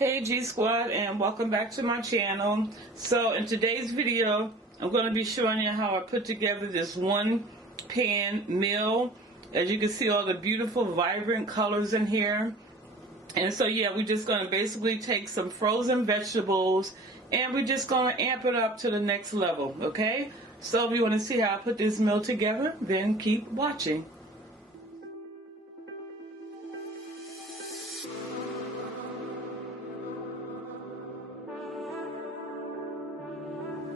Hey G Squad, and welcome back to my channel. So in today's video I'm going to be showing you how I put together this one pan meal. As you can see, all the beautiful vibrant colors in here. And so yeah, we're just going to basically take some frozen vegetables and we're just going to amp it up to the next level. Okay, so if you want to see how I put this meal together, then keep watching.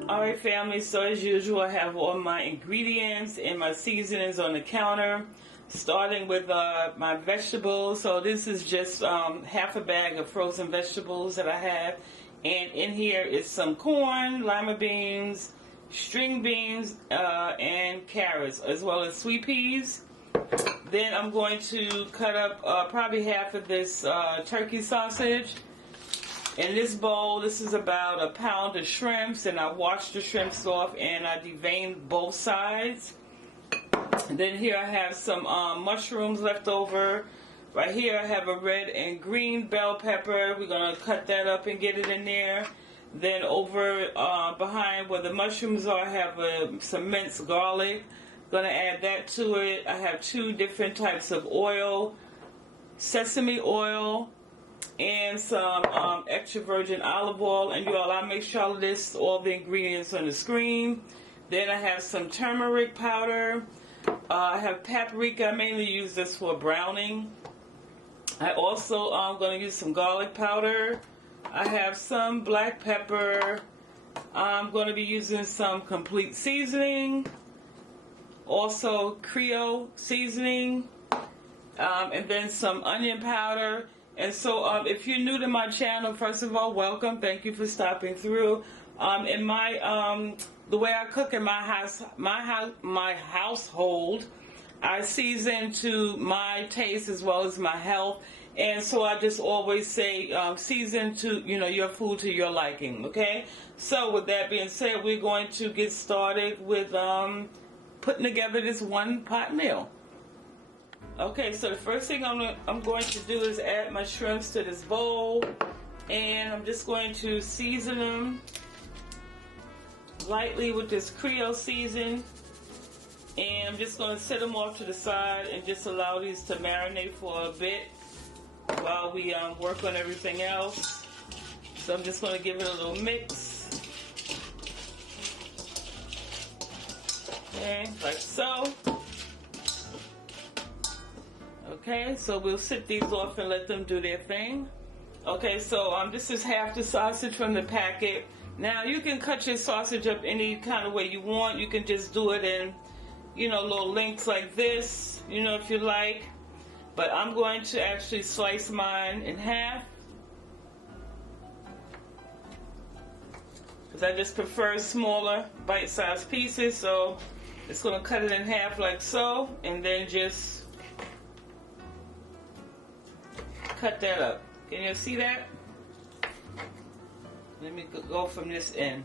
Alright family, so as usual I have all my ingredients and my seasonings on the counter, starting with my vegetables. So this is just half a bag of frozen vegetables that I have, and in here is some corn, lima beans, string beans, and carrots, as well as sweet peas. Then I'm going to cut up probably half of this turkey sausage. In this bowl, this is about a pound of shrimps, and I washed the shrimps off and I deveined both sides. And then here I have some mushrooms left over. Right here I have a red and green bell pepper. We're going to cut that up and get it in there. Then over behind where the mushrooms are, I have some minced garlic. Going to add that to it. I have 2 different types of oil, sesame oil, and some extra virgin olive oil. And you all, I'll make sure I'll list all the ingredients on the screen. Then I have some turmeric powder. I have paprika. I mainly use this for browning. I also am going to use some garlic powder. I have some black pepper. I'm going to be using some complete seasoning, also Creole seasoning, and then some onion powder. And so if you're new to my channel, first of all, welcome. Thank you for stopping through. In my the way I cook in my household, I season to my taste as well as my health. And so I just always say season to your food to your liking. Okay. So with that being said, we're going to get started with putting together this one pot meal. Okay, so the first thing I'm going to do is add my shrimps to this bowl, and I'm just going to season them lightly with this Creole season, and I'm just going to set them off to the side and just allow these to marinate for a bit while we work on everything else. So I'm just going to give it a little mix, okay, like so. Okay, so we'll sit these off and let them do their thing. Okay, so this is half the sausage from the packet. Now you can cut your sausage up any kind of way you want. You can just do it in, little lengths like this, if you like. But I'm going to actually slice mine in half, because I just prefer smaller bite-sized pieces. So it's going to cut it in half like so, and then just cut that up. Can you see that? Let me go from this end.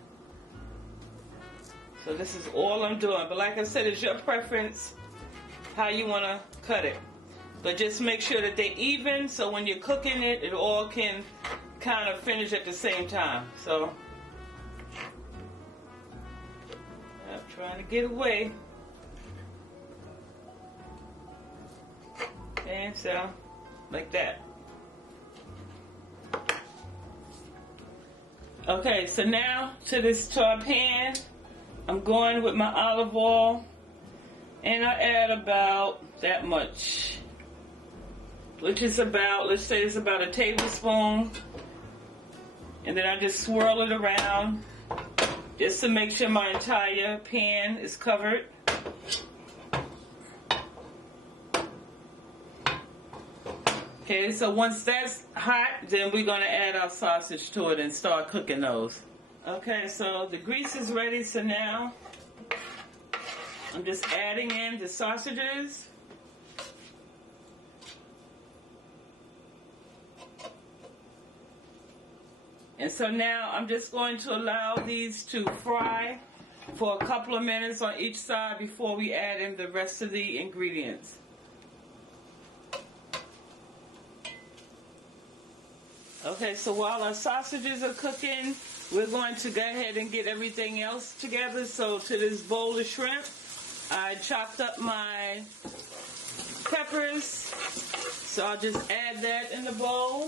So this is all I'm doing. But like I said, it's your preference how you want to cut it. But just make sure that they're even, so when you're cooking it, it all can kind of finish at the same time. So I'm trying to get away. And so like that. Okay, so now to our pan, I'm going with my olive oil, and I add about that much, which is about, let's say it's about a tablespoon, and then I just swirl it around just to make sure my entire pan is covered. Okay, so once that's hot, then we're going to add our sausage to it and start cooking those. Okay, so the grease is ready, so now I'm just adding in the sausages. And so now I'm just going to allow these to fry for a couple of minutes on each side before we add in the rest of the ingredients. Okay, so while our sausages are cooking, we're going to go ahead and get everything else together. So to this bowl of shrimp, I chopped up my peppers. So I'll just add that in the bowl.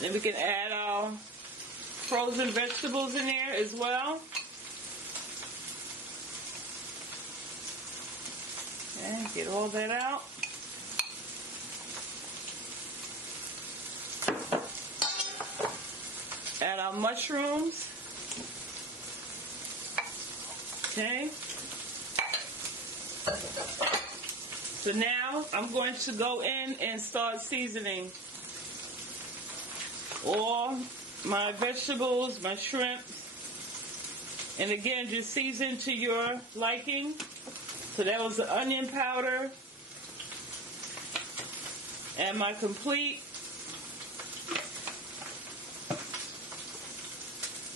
Then we can add our frozen vegetables in there as well. Okay, get all that out. Add our mushrooms. Okay. So now I'm going to go in and start seasoning all my vegetables, my shrimp. And again, just season to your liking. So that was the onion powder and my complete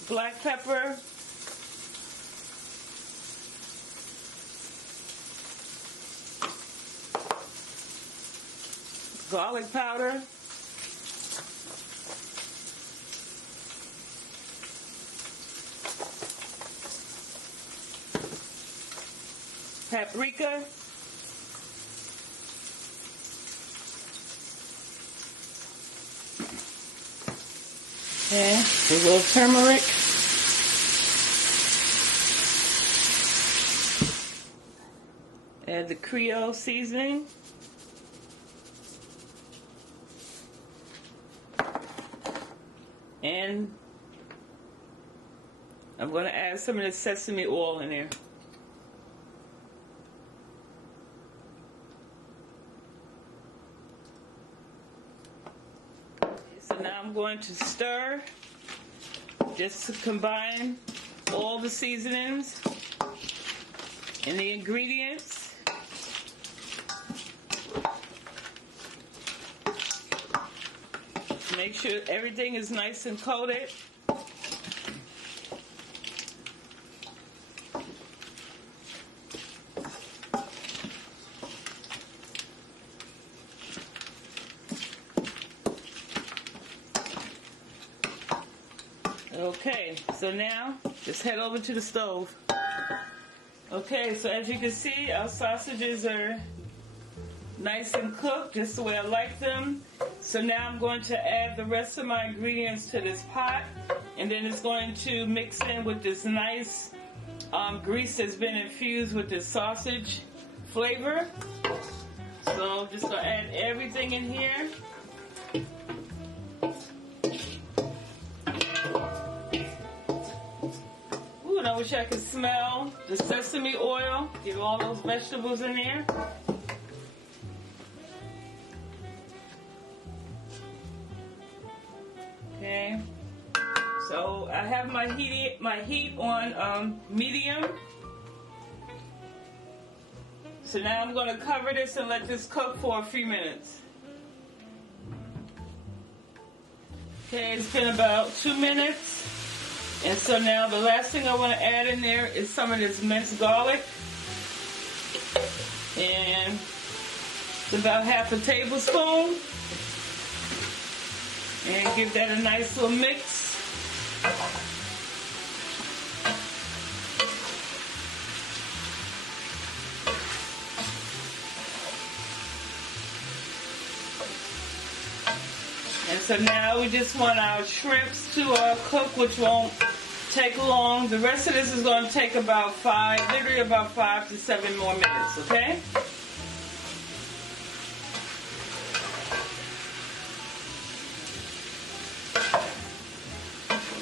black pepper, garlic powder, paprika, and a little turmeric. Add the Creole seasoning. And I'm going to add some of the sesame oil in there. So now I'm going to stir just to combine all the seasonings and the ingredients. Make sure everything is nice and coated. Okay, so now just head over to the stove. Okay, so as you can see, our sausages are nice and cooked, just the way I like them. So now I'm going to add the rest of my ingredients to this pot, and then it's going to mix in with this nice grease that's been infused with this sausage flavor. So I'm just going to add everything in here. Ooh, and I wish I could smell the sesame oil. Get all those vegetables in there. Okay, so I have my heat on medium. So now I'm going to cover this and let this cook for a few minutes. Okay, it's been about 2 minutes. And so now the last thing I want to add in there is some of this minced garlic. And it's about half a tablespoon. And give that a nice little mix. And so now we just want our shrimps to cook, which won't take long. The rest of this is going to take about literally about 5 to 7 more minutes, okay?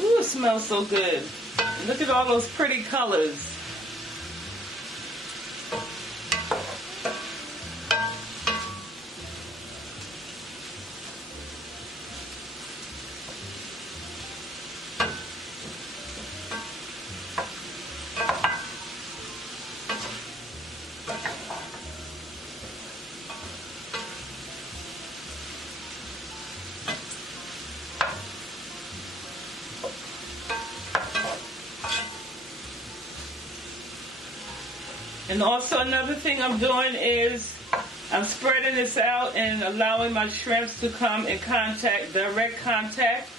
Ooh, it smells so good. Look at all those pretty colors. And also another thing I'm doing is I'm spreading this out and allowing my shrimps to come in contact, direct contact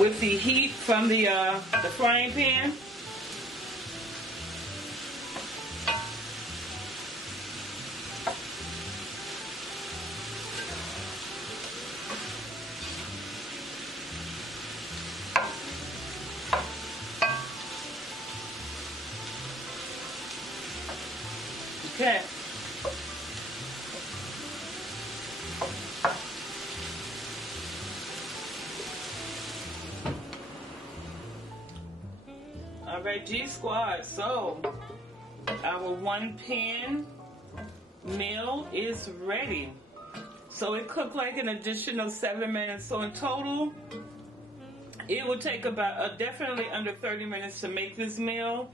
with the heat from the frying pan. Okay. All right, G Squad. So our 1-pan meal is ready. So it cooked like an additional 7 minutes. So in total, it will take about definitely under 30 minutes to make this meal.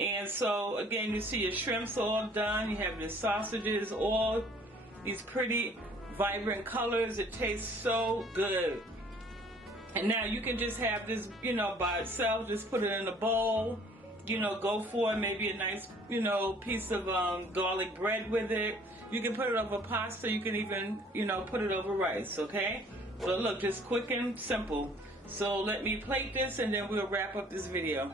And so again, you see your shrimps all done. You have your sausages, all these pretty vibrant colors. It tastes so good. And now you can just have this, you know, by itself. Just put it in a bowl. You know, go for maybe a nice, you know, piece of garlic bread with it. You can put it over pasta. You can even, you know, put it over rice, okay? So look, just quick and simple. So let me plate this and then we'll wrap up this video.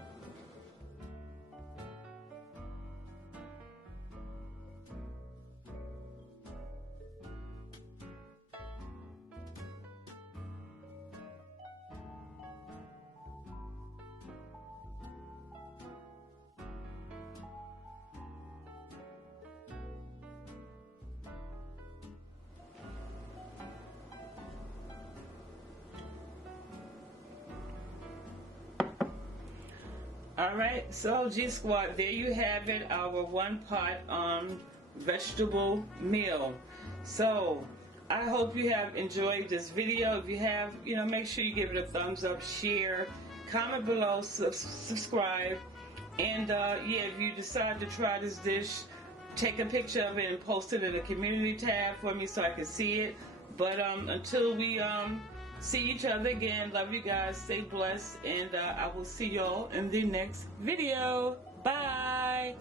Alright, so G Squad, there you have it, our 1-pot vegetable meal. So I hope you have enjoyed this video. If you have, you know, make sure you give it a thumbs up, share, comment below, subscribe, and yeah, if you decide to try this dish, take a picture of it and post it in the community tab for me so I can see it. But until we see each other again, love you guys, stay blessed, and I will see y'all in the next video. Bye.